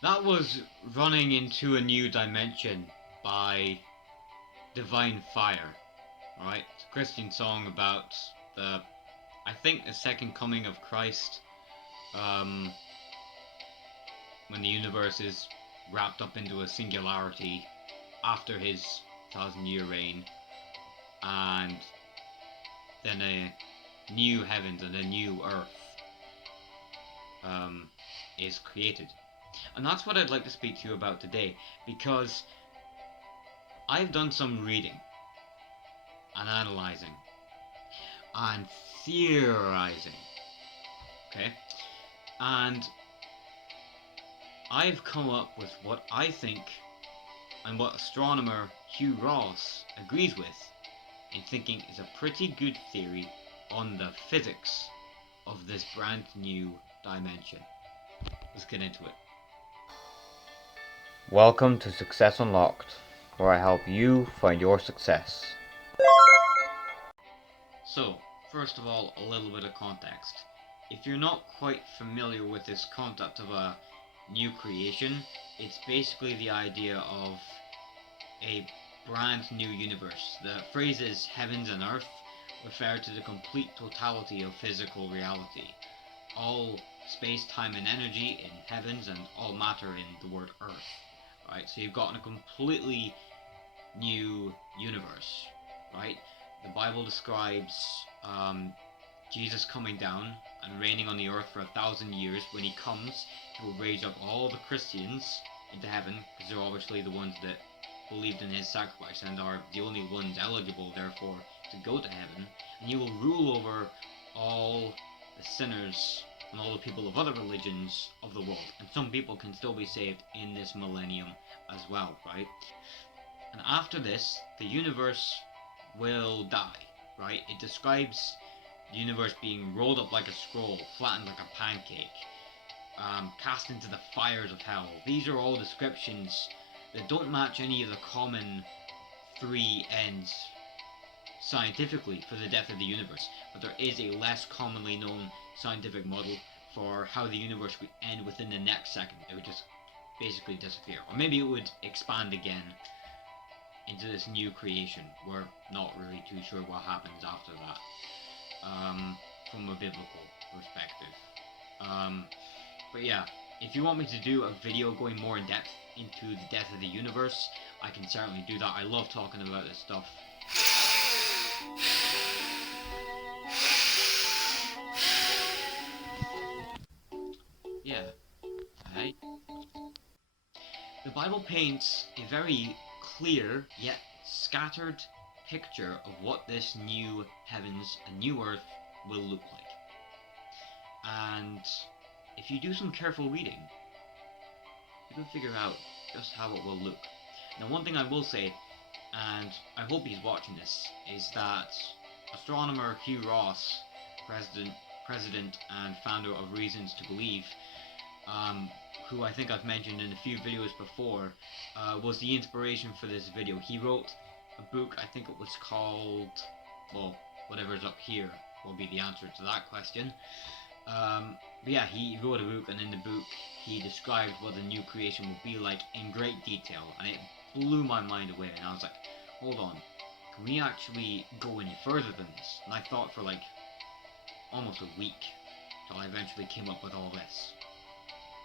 That was Running into a New Dimension by Divine Fire. Alright? It's a Christian song about I think, the second coming of Christ. Um, when the universe is wrapped up into a singularity after his 1,000-year reign. And then a new heavens and a new earth is created. And that's what I'd like to speak to you about today, because I've done some reading and analysing and theorising, okay? And I've come up with what I think, and what astronomer Hugh Ross agrees with, in thinking is a pretty good theory on the physics of this brand new dimension. Let's get into it. Welcome to Success Unlocked, where I help you find your success. So, first of all, a little bit of context. If you're not quite familiar with this concept of a new creation, it's basically the idea of a brand new universe. The phrases heavens and earth refer to the complete totality of physical reality. All space, time, and energy in heavens, and all matter in the word earth. Right? So you've got a completely new universe. Right? The Bible describes Jesus coming down and reigning on the earth for 1,000 years. When he comes, he will raise up all the Christians into heaven, because they're obviously the ones that believed in his sacrifice and are the only ones eligible, therefore, to go to heaven. And he will rule over all the sinners and all the people of other religions of the world. And some people can still be saved in this millennium as well, right? And after this, the universe will die, right? It describes the universe being rolled up like a scroll, flattened like a pancake, cast into the fires of hell. These are all descriptions that don't match any of the common three ends scientifically for the death of the universe, but there is a less commonly known scientific model for how the universe would end within the next second. It would just basically disappear, or maybe it would expand again into this new creation. We're not really too sure what happens after that, from a biblical perspective. But yeah, if you want me to do a video going more in depth into the death of the universe, I can certainly do that. I love talking about this stuff. Yeah, alright. The Bible paints a very clear yet scattered picture of what this new heavens and new earth will look like. And if you do some careful reading, you can figure out just how it will look. Now, one thing I will say, and I hope he's watching this, is that astronomer Hugh Ross, president and founder of Reasons to Believe, who I think I've mentioned in a few videos before, was the inspiration for this video. He wrote a book, I think it was called, well, whatever's up here will be the answer to that question. But yeah, he wrote a book, and in the book he described what the new creation would be like in great detail, and it blew my mind away, and I was like, hold on, can we actually go any further than this? And I thought for like almost a week, till I eventually came up with all this.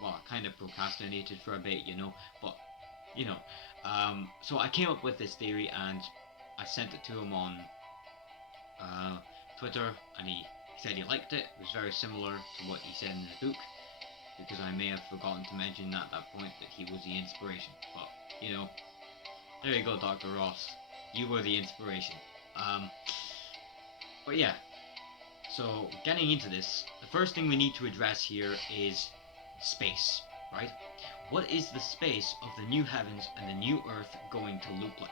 Well, I kind of procrastinated for a bit, but, so I came up with this theory, and I sent it to him on Twitter, and he said he liked it. It was very similar to what he said in his book, because I may have forgotten to mention at that point that he was the inspiration. But, there you go, Dr. Ross. You were the inspiration. But yeah, so getting into this, the first thing we need to address here is space, right? What is the space of the new heavens and the new earth going to look like?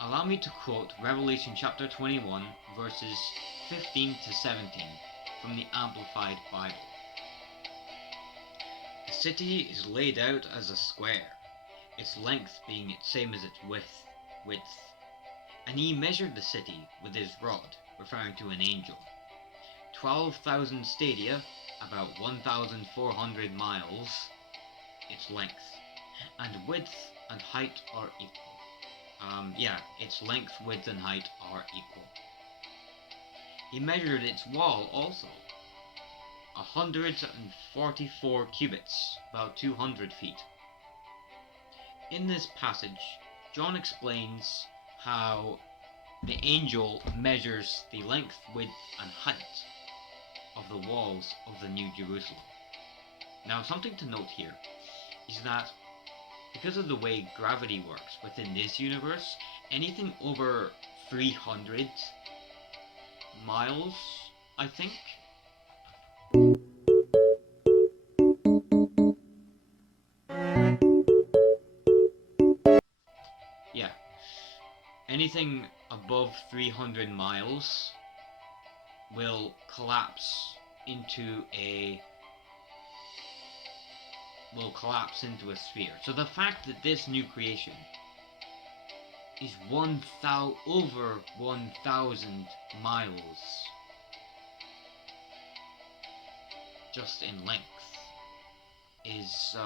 Allow me to quote Revelation chapter 21, verses 15 to 17 from the Amplified Bible. The city is laid out as a square, its length being the same as its width. And he measured the city with his rod, referring to an angel. 12,000 stadia, about 1,400 miles, its length, and width and height are equal. Its length, width, and height are equal. He measured its wall also, 144 cubits, about 200 feet. In this passage, John explains how the angel measures the length, width, and height of the walls of the New Jerusalem. Now, something to note here is that because of the way gravity works within this universe, anything over 300 miles, I think, anything above 300 miles will collapse into a sphere. So the fact that this new creation is over 1,000 miles just in length is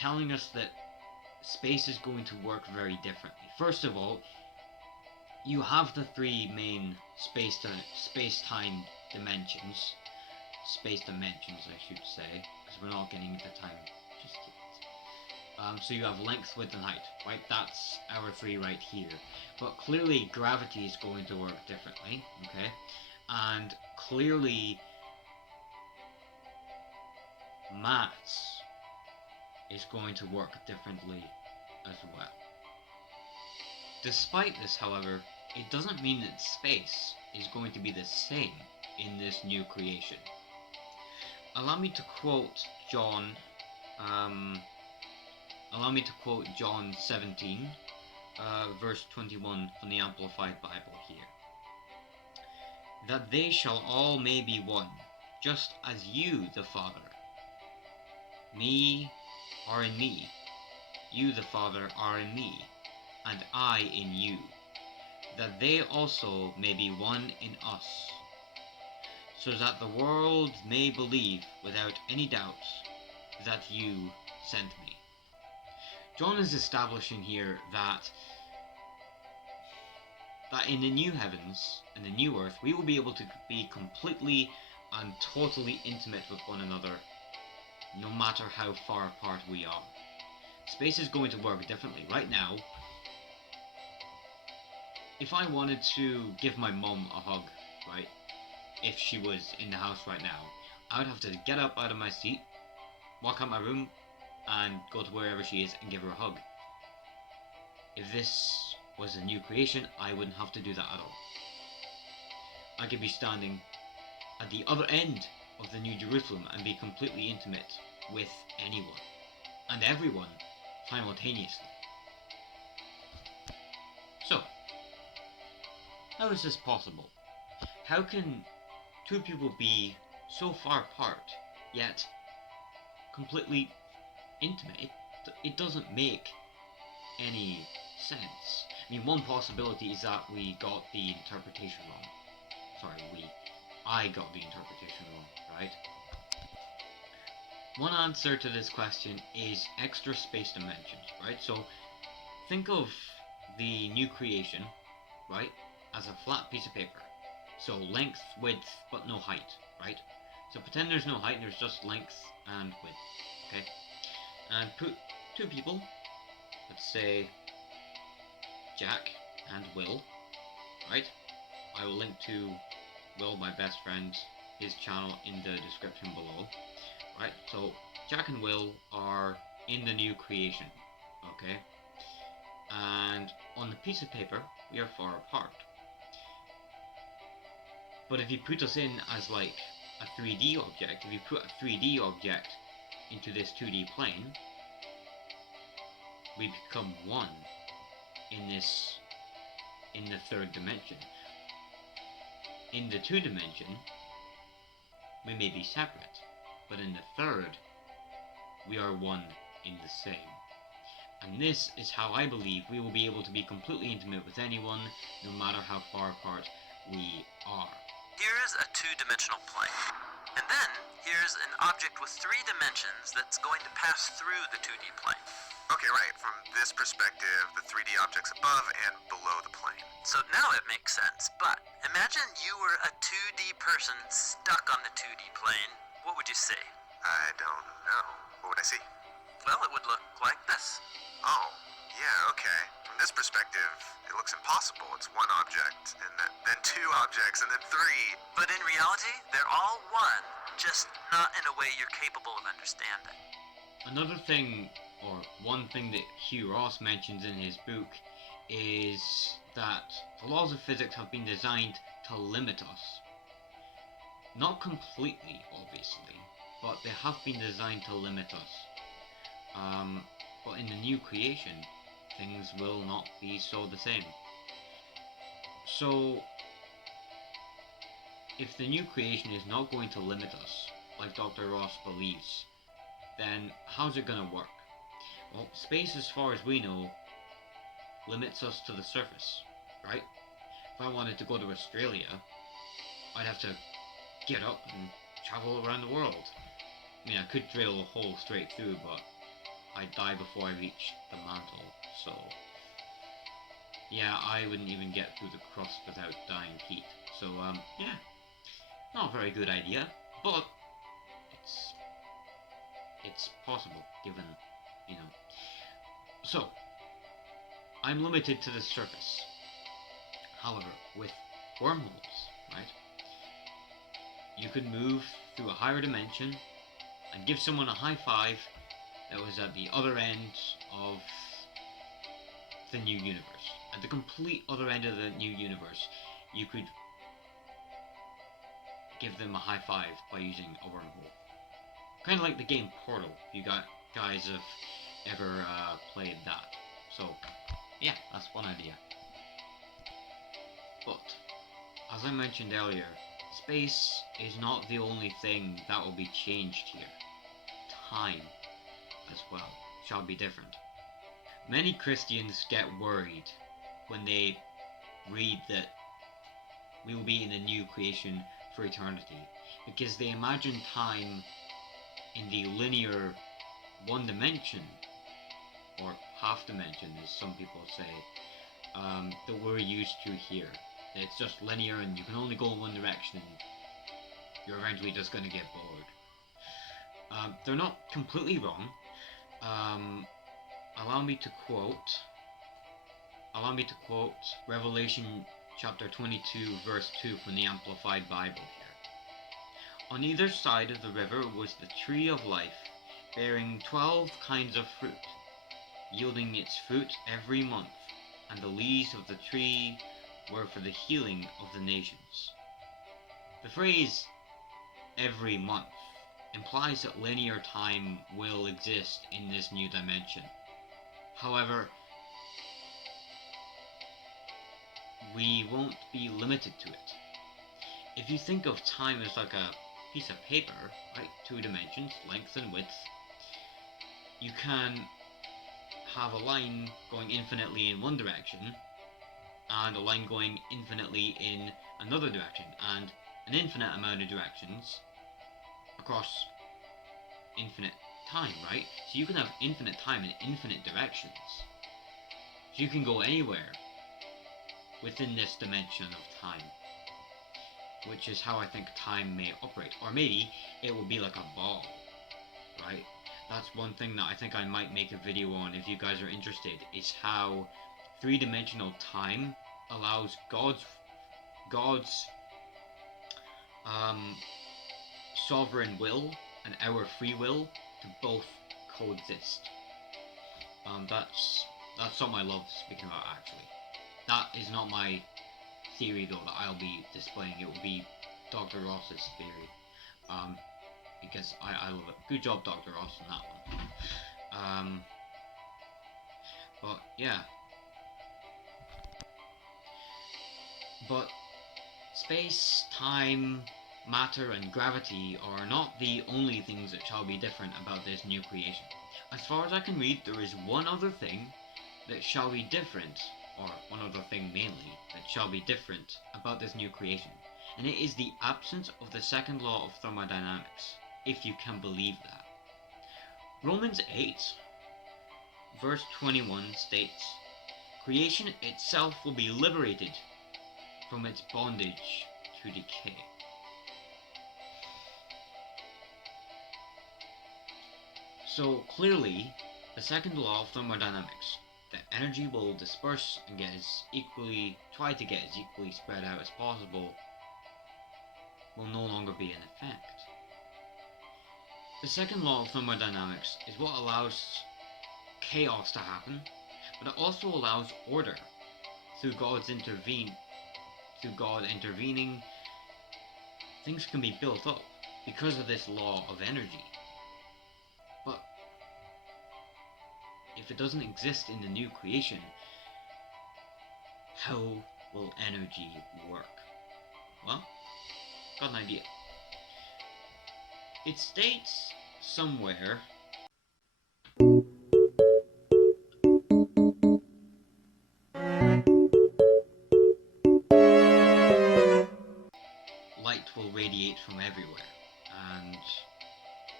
telling us that space is going to work very differently. First of all, you have the three main space-time dimensions. Space dimensions, I should say, because we're not getting into time just yet. So you have length, width, and height, right? That's our three right here. But clearly gravity is going to work differently, okay? And clearly maths is going to work differently as well. Despite this, however, it doesn't mean that space is going to be the same in this new creation. Allow me to quote John 17, verse 21 from the Amplified Bible here. That they shall all may be one, just as you, the Father, are in me, you, the Father, are in me, and I in you, that they also may be one in us, so that the world may believe without any doubt that you sent me. John is establishing here that in the new heavens and the new earth, we will be able to be completely and totally intimate with one another, no matter how far apart we are. Space is going to work differently. Right now, if I wanted to give my mom a hug, right, if she was in the house right now, I would have to get up out of my seat, walk out my room, and go to wherever she is and give her a hug. If this was a new creation, I wouldn't have to do that at all. I could be standing at the other end of the New Jerusalem and be completely intimate with anyone and everyone simultaneously. So, how is this possible? How can two people be so far apart, yet completely intimate? It doesn't make any sense. I mean, one possibility is that we got the interpretation wrong. I got the interpretation wrong, right? One answer to this question is extra space dimensions, right? So think of the new creation, right, as a flat piece of paper. So length, width, but no height, right? So pretend there's no height, there's just length and width, okay? And put two people, let's say Jack and Will, right? I will link to Will, my best friend, his channel in the description below, right? So Jack and Will are in the new creation, okay? And on the piece of paper, we are far apart. But if you put us in as like a 3D object, if you put a 3D object into this 2D plane, we become one in the third dimension. In the 2 dimension, we may be separate, but in the third, we are one in the same. And this is how I believe we will be able to be completely intimate with anyone, no matter how far apart we are. Here's a two-dimensional plane. And then, here's an object with 3 dimensions that's going to pass through the 2D plane. Okay, right. From this perspective, the 3D object's above and below the plane. So now it makes sense, but imagine you were a 2D person stuck on the 2D plane. What would you see? I don't know. What would I see? Well, it would look like this. Oh, yeah, okay. From this perspective, it looks impossible. It's one object, and then 2 objects, and then 3. But in reality, they're all one, just not in a way you're capable of understanding. Another thing, or one thing that Hugh Ross mentions in his book, is that the laws of physics have been designed to limit us. Not completely, obviously, but they have been designed to limit us. But in the new creation, things will not be so the same. So, if the new creation is not going to limit us, like Dr. Ross believes, then how's it going to work? Well, space, as far as we know, limits us to the surface, right? If I wanted to go to Australia, I'd have to get up and travel around the world. I mean, I could drill a hole straight through, but I'd die before I reached the mantle, so yeah, I wouldn't even get through the crust without dying heat. So, yeah, not a very good idea, but it's possible, given, you know. So, I'm limited to the surface. However, with wormholes, right, you could move through a higher dimension and give someone a high five that was at the other end of the new universe. At the complete other end of the new universe, you could give them a high five by using a wormhole. Kind of like the game Portal, if you guys have ever played that. So, yeah, that's one idea. But, as I mentioned earlier, space is not the only thing that will be changed here. Time, as well, shall be different. Many Christians get worried when they read that we will be in a new creation for eternity, because they imagine time in the linear one dimension, or half dimension as some people say, that we're used to here. It's just linear and you can only go in one direction and you're eventually just going to get bored. They're not completely wrong. Allow me to quote Revelation chapter 22 verse 2 from the Amplified Bible here. On either side of the river was the tree of life, bearing 12 kinds of fruit, yielding its fruit every month, and the leaves of the tree were for the healing of the nations. The phrase every month implies that linear time will exist in this new dimension. However, we won't be limited to it. If you think of time as like a piece of paper, right, 2 dimensions, length and width, you can have a line going infinitely in one direction and a line going infinitely in another direction, and an infinite amount of directions across infinite time, right? So you can have infinite time in infinite directions. So you can go anywhere within this dimension of time, which is how I think time may operate. Or maybe it will be like a ball, right? That's one thing that I think I might make a video on if you guys are interested, is how 3-dimensional time allows God's sovereign will and our free will to both coexist. That's something I love speaking about, actually. That is not my theory though that I'll be displaying. It will be Dr. Ross's theory, because I love it. Good job, Dr. Ross, on that one. But yeah. But space, time, matter and gravity are not the only things that shall be different about this new creation. As far as I can read, there is one other thing that shall be different, or one other thing mainly, that shall be different about this new creation. and it is the absence of the second law of thermodynamics, if you can believe that. Romans 8, verse 21 states, "Creation itself will be liberated from its bondage to decay." So clearly, the second law of thermodynamics, that energy will disperse and try to get as equally spread out as possible, will no longer be in effect. The second law of thermodynamics is what allows chaos to happen, but it also allows order through God intervening. Things can be built up because of this law of energy. But if it doesn't exist in the new creation, how will energy work? Well, got an idea. It states somewhere light will radiate from everywhere, and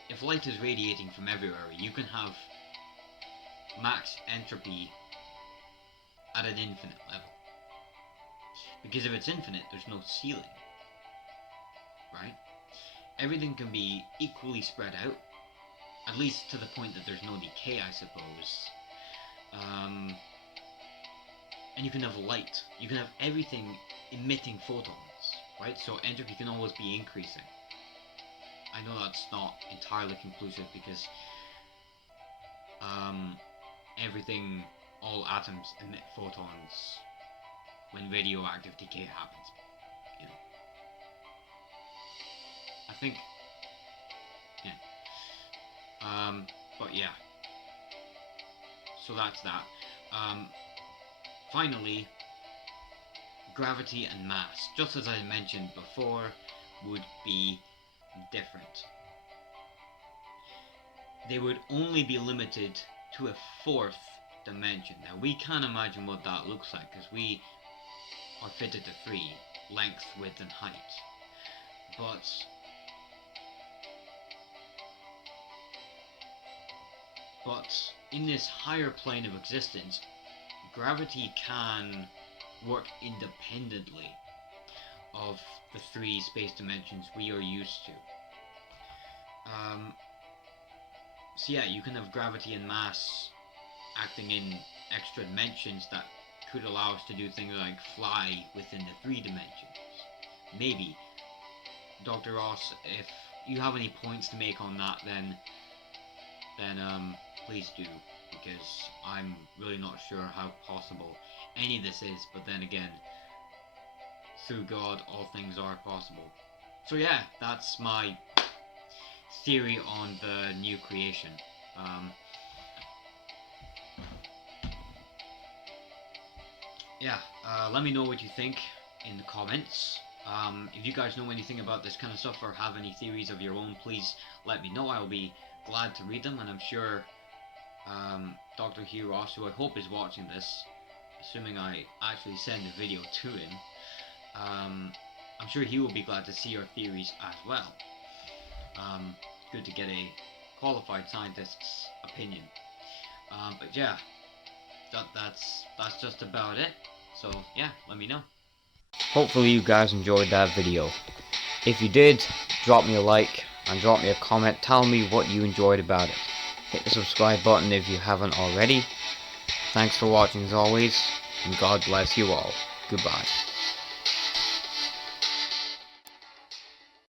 if light is radiating from everywhere, you can have max entropy at an infinite level. Because if it's infinite, there's no ceiling, right? Everything can be equally spread out, at least to the point that there's no decay, I suppose. And you can have light. You can have everything emitting photons, right? So entropy can always be increasing. I know that's not entirely conclusive because all atoms emit photons when radioactive decay happens. You know, I think, yeah. But yeah. So that's that. Finally, gravity and mass, just as I mentioned before, would be different. They would only be limited to a fourth dimension. Now we can't imagine what that looks like because we are fitted to three: length, width, and height. But in this higher plane of existence, gravity can work independently of the three space dimensions we are used to. So yeah, you can have gravity and mass acting in extra dimensions that could allow us to do things like fly within the three dimensions. Maybe. Dr. Ross, if you have any points to make on that, then please do, because I'm really not sure how possible any of this is, but then again, through God, all things are possible. So yeah, that's my theory on the new creation. Let me know what you think in the comments. If you guys know anything about this kind of stuff or have any theories of your own, please let me know. I'll be glad to read them, and I'm sure Dr. Hugh Ross, who I hope is watching this, assuming I actually send the video to him, I'm sure he will be glad to see your theories as well. Good to get a qualified scientist's opinion. But yeah, that's just about it. So yeah, let me know. Hopefully you guys enjoyed that video. If you did, drop me a like and drop me a comment. Tell me what you enjoyed about it. Hit the subscribe button if you haven't already. Thanks for watching as always, and God bless you all. Goodbye.